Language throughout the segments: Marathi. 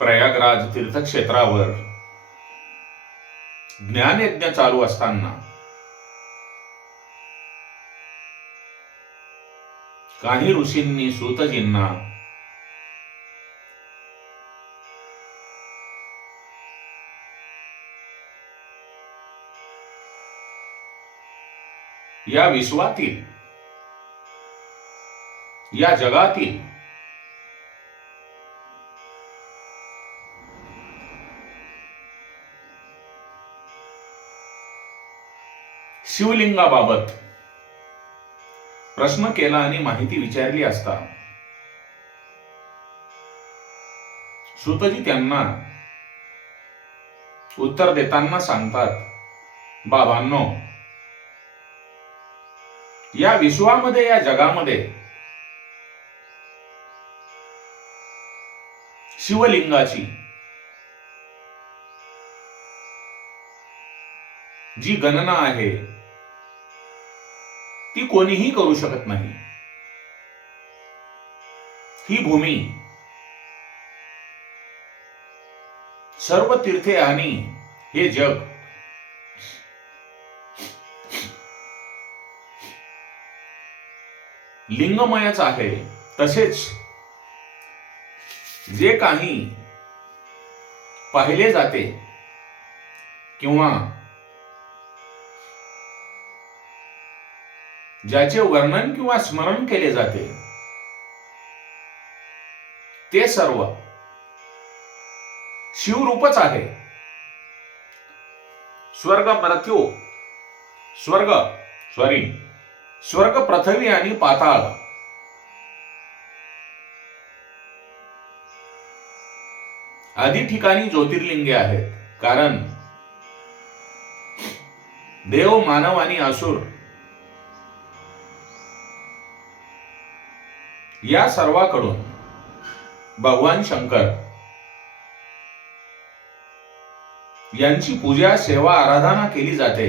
प्रयागराज तीर्थक्षेत्रावर ज्ञानयज्ञ चालू असताना काही ऋषींनी सूतजींना या विश्वातील या जगातील शिवलिंगाबाबत. प्रश्न केला आणि माहिती विचारली असता. सुतजी त्यांना उत्तर देताना सांगतात बाबांनो या विश्वामध्ये या जगामध्ये शिवलिंगाची जी गणना आहे ती कोणीही करू शकत नाही. ही भूमी सर्व तीर्थे आणि हे जग लिंगमयच आहे. तसेच जे काही पाहिले जाते किंवा ज्याचे वर्णन किंवा स्मरण केले जाते. ते सर्व शिवरूपच आहे. स्वर्ग मृत्यू स्वर्ग सॉरी स्वर्ग पृथ्वी आणि पाताळ. आदी ठिकाणी ज्योतिर्लिंगे आहेत कारण देव मानव आणि असुर या सर्वाकडून भगवान शंकर यांची पूजा सेवा आराधना केली जाते.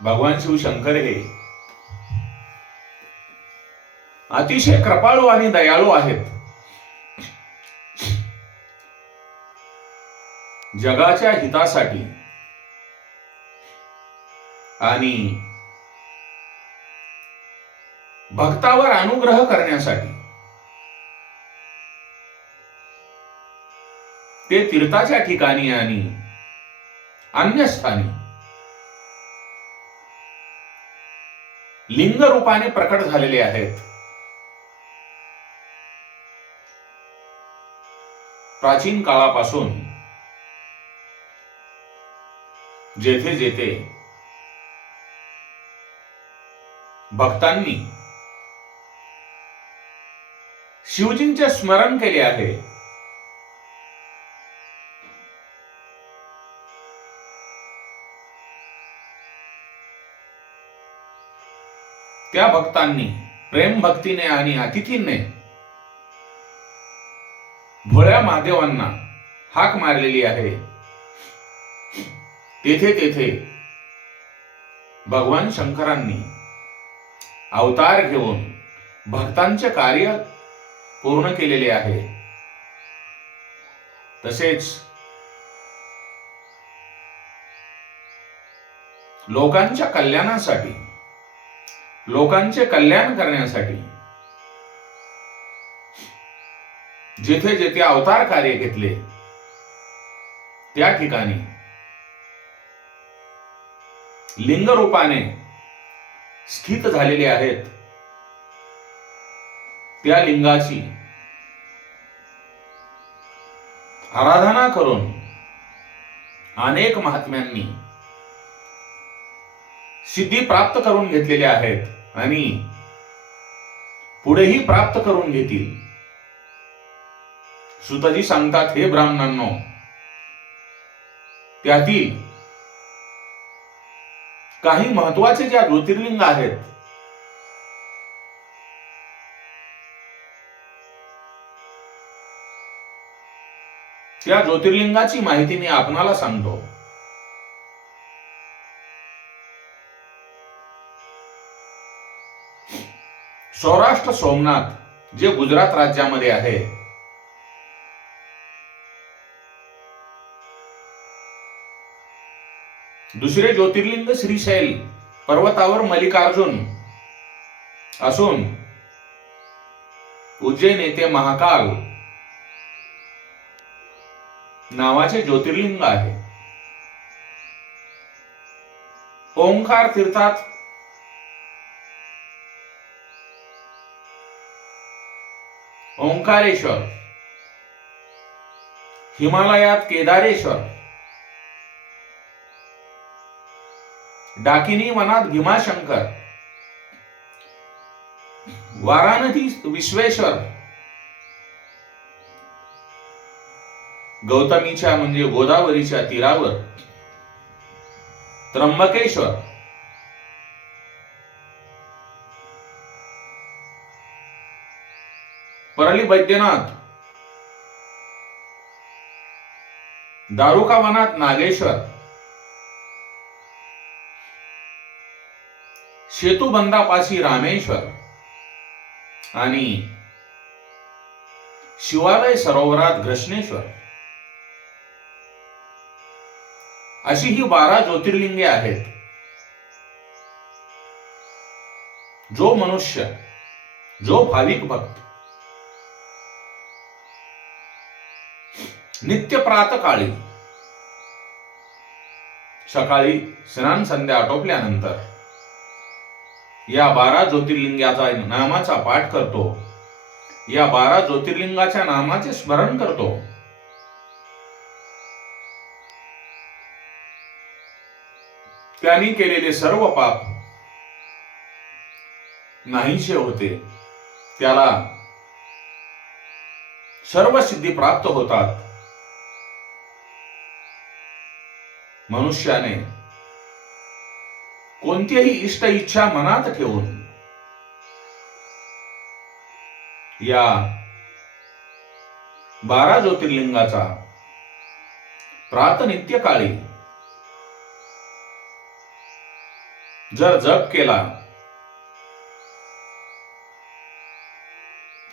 भगवान शिवशंकर हे अतिशय कृपाळू आणि दयाळू आहेत. जगाच्या हितासाठी आणि भक्तावर अनुग्रह करण्यासाठी. ते तीर्थाच्या ठिकाणी आणि अन्य स्थानी लिंग रूपाने प्रकट झालेले आहेत. प्राचीन काळापासून जेथे जेथे भक्तांनी शिवजींचे स्मरण केले आहे. त्या भक्तांनी प्रेम भक्तीने आणि अतिथींनी भोळ्या महादेवांना हाक मारलेली आहे. तेथे तेथे भगवान शंकरांनी अवतार घेऊन भक्तांचे कार्य पूर्ण केलेले आहे. तसेच लोकांच्या कल्याणासाठी लोकांचे कल्याण करण्यासाठी जिथे जिथे अवतार कार्य घेतले त्या ठिकाणी लिंग रूपाने स्थित झालेले आहेत. त्या लिंगाची आराधना करून अनेक महात्म्यांनी सिद्धी प्राप्त करून घेतलेल्या आहेत आणि पुढेही प्राप्त करून घेतील. सुतजी सांगतात हे ब्राह्मणांनो त्यातील काही महत्त्वाचे ज्या ज्योतिर्लिंग आहेत त्या ज्योतिर्लिंगाची माहिती मी आपणाला सांगतो. सौराष्ट्र सोमनाथ जे गुजरात राज्यामध्ये आहे दुसरे ज्योतिर्लिंग श्रीशैल पर्वतावर मल्लिकार्जुन असून उज्जैन येथे महाकाल नावाचे ज्योतिर्लिंग आहे. ओंकार तीर्थात ओंकारेश्वर हिमालयात केदारेश्वर डाकिनी वनात भीमाशंकर वाराणसी विश्वेश्वर गौतमीच्या म्हणजे गोदावरीच्या तीरावर त्र्यंबकेश्वर. परली बैद्यनाथ. दारुका वनात नागेश्वर. सेतुबंधापाशी रामेश्वर. आणि शिवालय सरोवरात घृष्णेश्वर. अशी ही बारा ज्योतिर्लिंगे आहेत. जो मनुष्य जो भाविक भक्त नित्य प्रातकाळी सकाळी स्नान संध्या आटोपल्यानंतर या बारा ज्योतिर्लिंगाचा नामाचा पाठ करतो. या बारा ज्योतिर्लिंगाच्या नामाचे स्मरण करतो. त्यांनी केलेले सर्व पाप नाहीसे होते. त्याला सर्व सिद्धी प्राप्त होतात. मनुष्याने कोणतीही इष्ट इच्छा मनात ठेवून या बारा ज्योतिर्लिंगाचा प्रातनित्य काळी जर जप केला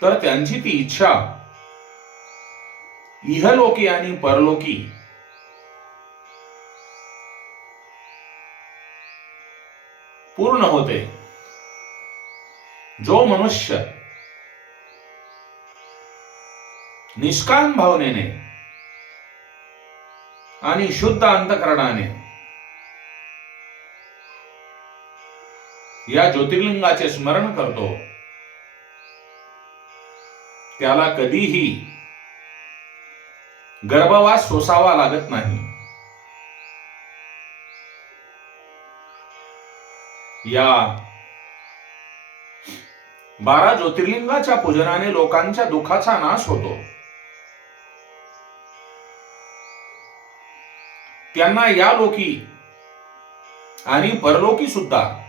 तर त्यांची ती इच्छा इहलोकी आणि परलोकी पूर्ण होते. जो मनुष्य निष्काम भावनेने आणि शुद्ध अंतकरणाने या ज्योतिर्लिंगाचे स्मरण करतो. त्याला कधीही गर्भवास सोसावा लागत नाही. या बारा ज्योतिर्लिंगाच्या पूजनाने लोकांच्या दुःखाचा नाश होतो. त्यांना या लोकी आणि परलोकी सुद्धा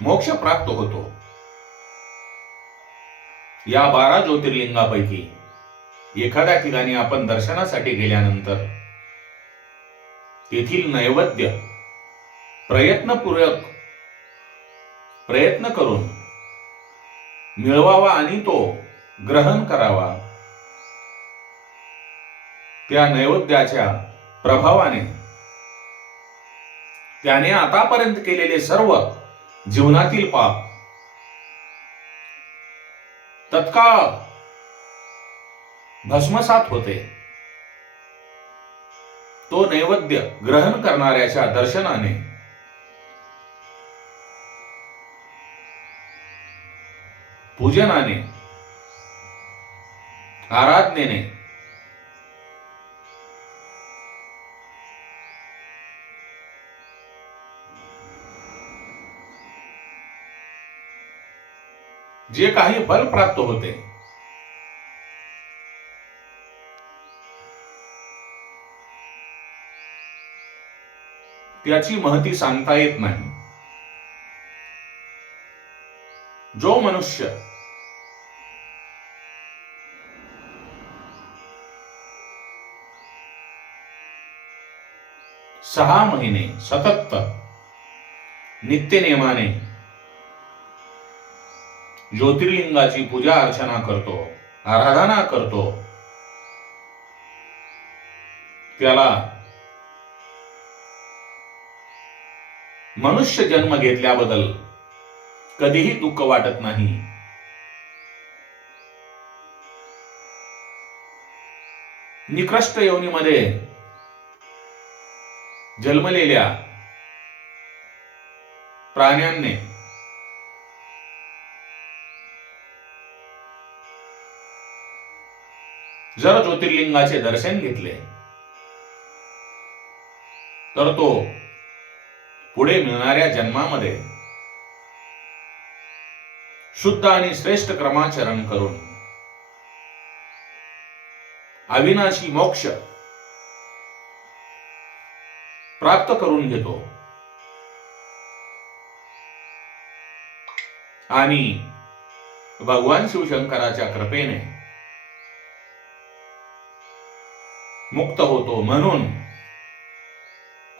मोक्ष प्राप्त होतो. या बारा ज्योतिर्लिंगापैकी एखाद्या ठिकाणी आपण दर्शनासाठी गेल्यानंतर तेथील नैवेद्य प्रयत्नपूर्वक प्रयत्न करून मिळवावा आणि तो ग्रहण करावा. त्या नैवेद्याच्या प्रभावाने त्याने आतापर्यंत केलेले सर्व जीवनातील पाप. तत्काळ भस्मसात होते. तो नैवेद्य ग्रहण करणाऱ्याच्या दर्शनाने पूजनाने आराधनेने जे काही बल प्राप्त होते. त्याची महती सांगता येत नाही. जो मनुष्य सहा महिने सतत नित्यनेमाने ज्योतिर्लिंगाची पूजा अर्चना करतो आराधना करतो. त्याला मनुष्य जन्म घेतल्याबद्दल कधीही दुःख वाटत नाही. निकृष्ट योनीमध्ये जन्मलेल्या प्राण्यांनी जर ज्योतिर्लिंगाचे दर्शन घेतले तर तो पुढे मिळणाऱ्या जन्मामध्ये शुद्ध आणि श्रेष्ठ क्रमाचरण करून अविनाशी मोक्ष प्राप्त करून घेतो. आणि भगवान शिवशंकराच्या कृपेने मुक्त होतो म्हणून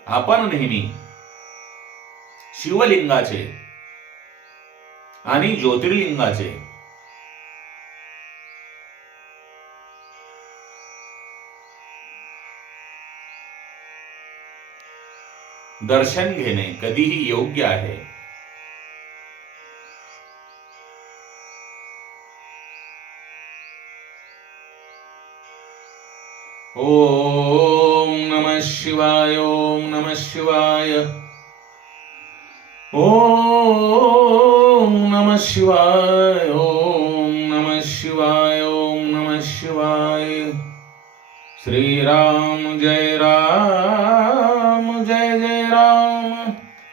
आपण नेहमी शिवलिंगाचे आणि ज्योतिर्लिंगाचे दर्शन घेणे कधीही योग्य आहे. ओम नमः शिवाय ओम नमः शिवाय। ओम नमः शिवाय ओम नमः शिवाय ओम नमः शिवाय। श्रीराम जय राम।